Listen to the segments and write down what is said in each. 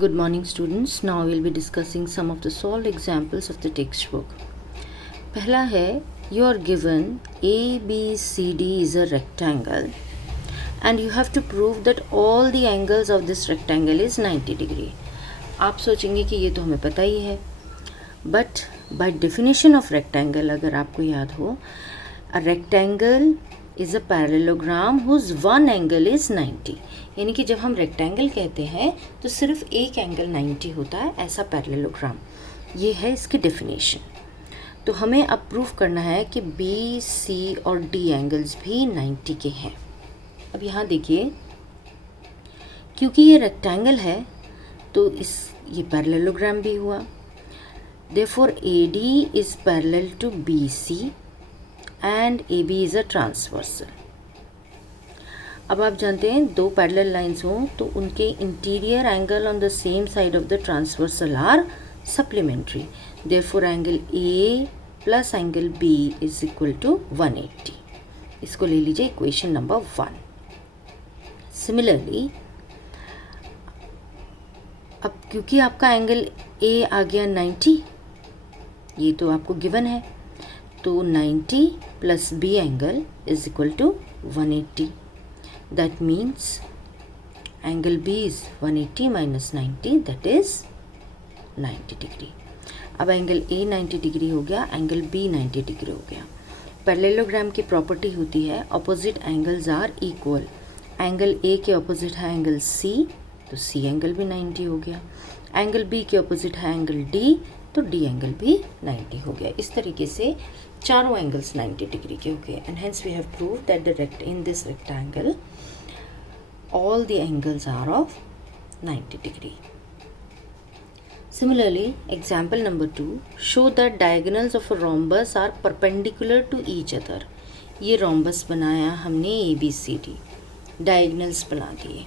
Good morning students. Now we will be discussing some of the solved examples of the textbook. पहला है you are given ABCD is a rectangle and you have to prove that all the angles of this rectangle is 90 degree. आप सोचेंगे कि ये तो हमें पता ही है, but by definition of rectangle अगर आपको याद हो, a rectangle is a parallelogram whose one angle is 90. यानी कि जब हम रेक्टेंगल कहते हैं तो सिर्फ एक एंगल 90 होता है, ऐसा पैरेललोग्राम। ये है इसकी डेफिनेशन। तो हमें अब प्रूफ करना है कि बी, सी और डी एंगल्स भी 90 के हैं। अब यहाँ देखिए, क्योंकि ये रेक्टेंगल है तो ये पैरेललोग्राम भी हुआ। Therefore AD is parallel to BC and AB is a transversal. अब आप जानते हैं दो पैरेलल लाइंस हों तो उनके interior angle on the same side of the transversal are supplementary. Therefore angle A plus angle B is equal to 180। इसको ले लीजिए इक्वेशन नंबर 1। सिमिलरली अब क्योंकि आपका एंगल A आ गया 90, ये तो आपको गिवन है, तो 90 plus B angle is equal to 180। That means angle B is 180 minus 90, that is 90 degree. अब एंगल A 90 डिग्री हो गया, एंगल B 90 डिग्री हो गया। पैरेललोग्राम की प्रॉपर्टी होती है opposite angles are equal. Angle A के ऑपोजिट है एंगल C, तो C एंगल भी 90 हो गया। एंगल B के ऑपोजिट है एंगल D, तो D एंगल भी 90 हो गया। इस तरीके से चारों एंगल्स 90 डिग्री के हो गए। And hence we have proved that in this rectangle all the angles are of 90 degree. Similarly, example number 2, show that diagonals of a rhombus are perpendicular to each other. ये rhombus बनाया हमने ABCD, diagonals बना दिए।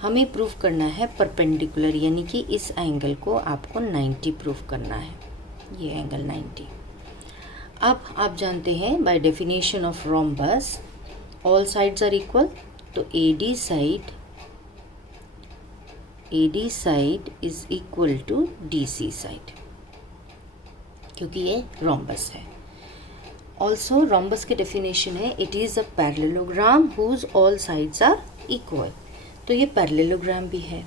हमें proof करना है perpendicular, यानी कि इस एंगल को आपको 90 प्रूफ करना है, ये एंगल 90। अब आप जानते हैं by definition of rhombus all sides are equal, तो AD side is equal to DC side, क्योंकि ये रोम्बस है। ऑल्सो रोम्बस की डेफिनेशन है it is a parallelogram whose all sides are equal, तो ये पैरेललोग्राम भी है।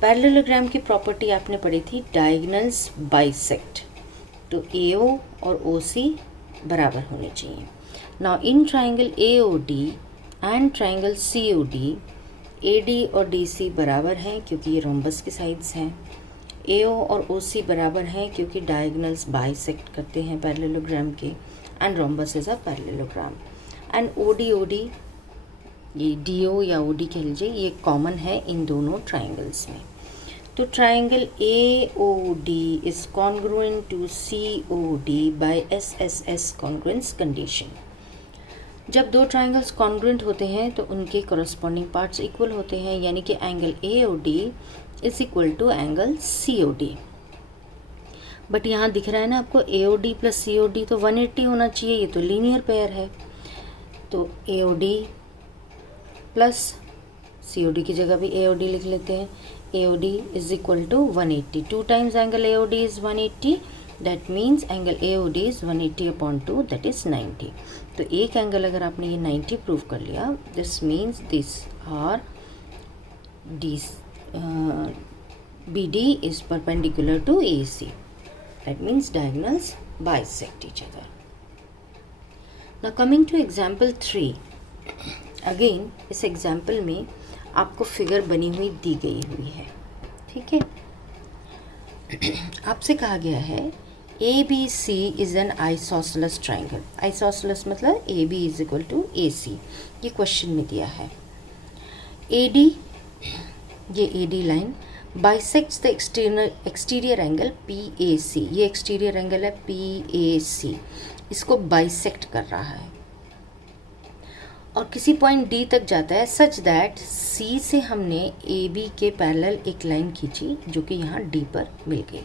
पैरेललोग्राम की प्रॉपर्टी आपने पढ़ी थी डायगोनल्स बाइसेक्ट, तो AO और OC बराबर होने चाहिए। Now in triangle AOD and triangle COD AD और DC बराबर हैं क्योंकि ये रोम्बस की साइड्स हैं। AO और OC बराबर हैं क्योंकि डायगोनल्स बाइसेक्ट करते हैं पैरेललोग्राम के, and rhombus is a parallelogram. And OD ये DO या OD कह लीजिए, ये कॉमन है इन दोनों ट्राइंगल्स में। तो triangle AOD is congruent to COD by SSS congruence condition. जब दो ट्राइंगल्स कॉन्ग्रुएंट होते हैं तो उनके कॉरस्पॉन्डिंग पार्ट्स इक्वल होते हैं, यानी कि angle AOD is equal to angle COD। But यहाँ दिख रहा है ना आपको AOD प्लस COD, तो 180 होना चाहिए, ये तो लीनियर पेयर है। तो AOD प्लस COD की जगह भी AOD लिख लेते हैं। AOD is equal to 180, 2 times angle AOD is 180, that means angle AOD is 180 upon 2, that is 90। तो एक एंगल अगर आपने ये 90 प्रूव कर लिया, this means this are BD is perpendicular to AC, that means diagonals bisect each other. Now coming to example 3, again इस example में आपको फिगर बनी हुई दी गई हुई है, ठीक है। आपसे कहा गया है ABC is an isosceles triangle. Isosceles मतलब AB is equal to AC, ये क्वेश्चन में दिया है। AD, ये AD line bisects the exterior angle PAC, ये एक्सटीरियर एंगल है PAC, इसको बाइसेक्ट कर रहा है और किसी पॉइंट D तक जाता है, सच दैट C से हमने AB के पैरेलल एक लाइन खींची जो कि यहाँ D पर मिल गई।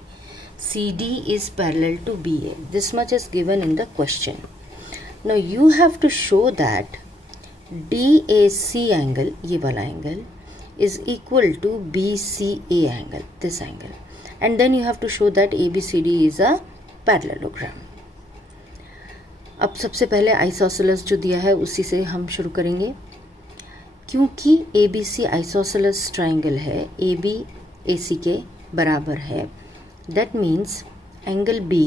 CD is parallel to BA. This much is given in the question. Now you have to show that DAC angle, ये वाला angle is equal to BCA angle, this angle, and then you have to show that ABCD is a parallelogram. अब सबसे पहले isosceles जो दिया है उसी से हम शुरू करेंगे. क्योंकि ABC आइसोसेलेस ट्राइंगल है, AB AC के बराबर है, दैट मीन्स एंगल B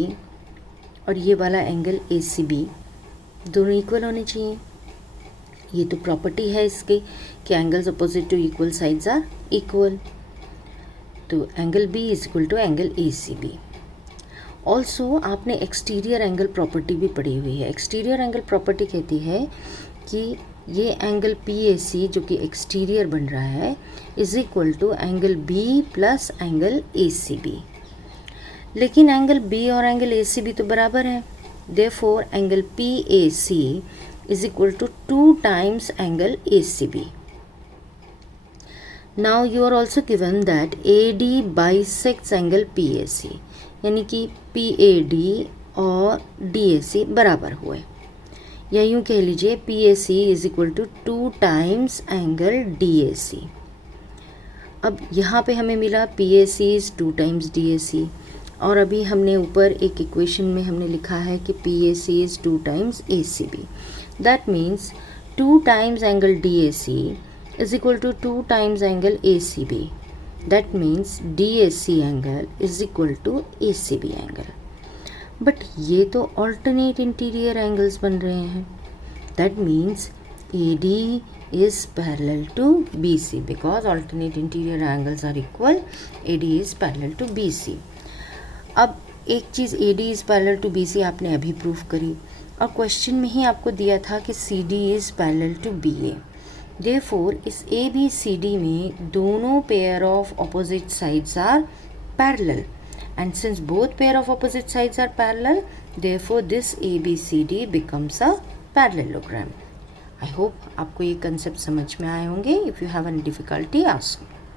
और ये वाला एंगल ACB दोनों इक्वल होने चाहिए. ये तो प्रॉपर्टी है इसकी कि angles opposite to equal sides are equal. तो angle B is equal to angle ACB. Also आपने एक्सटीरियर एंगल प्रॉपर्टी भी पढ़ी हुई है. एक्सटीरियर एंगल प्रॉपर्टी कहती है कि ये एंगल PAC जो कि एक्सटीरियर बन रहा है is equal to angle B plus angle ACB. लेकिन एंगल B और एंगल ACB तो बराबर है. Therefore angle PAC is equal to 2 times angle ACB. Now you are also given that AD bisects angle PAC, यानी कि PAD और DAC बराबर हुए, या यूँ कह लीजिए PAC is equal to 2 times angle DAC. अब यहाँ पे हमें मिला PAC is 2 times DAC, और अभी हमने ऊपर एक इक्वेशन में हमने लिखा है कि PAC is 2 times ACB. That means 2 times angle DAC is equal to 2 times angle ACB. That means DAC angle is equal to ACB angle. But ये तो alternate interior angles बन रहे हैं. That means AD is parallel to BC because alternate interior angles are equal. AD is parallel to BC. अब एक चीज़ AD is parallel to BC आपने अभी proof करी, और क्वेश्चन में ही आपको दिया था कि CD is parallel to BA. Therefore इस ABCD में दोनों pair of opposite sides are parallel, and since both pair of opposite sides are parallel, therefore this ABCD becomes a parallelogram. I hope आपको ये कंसेप्ट समझ में आए होंगे. If you have any difficulty ask.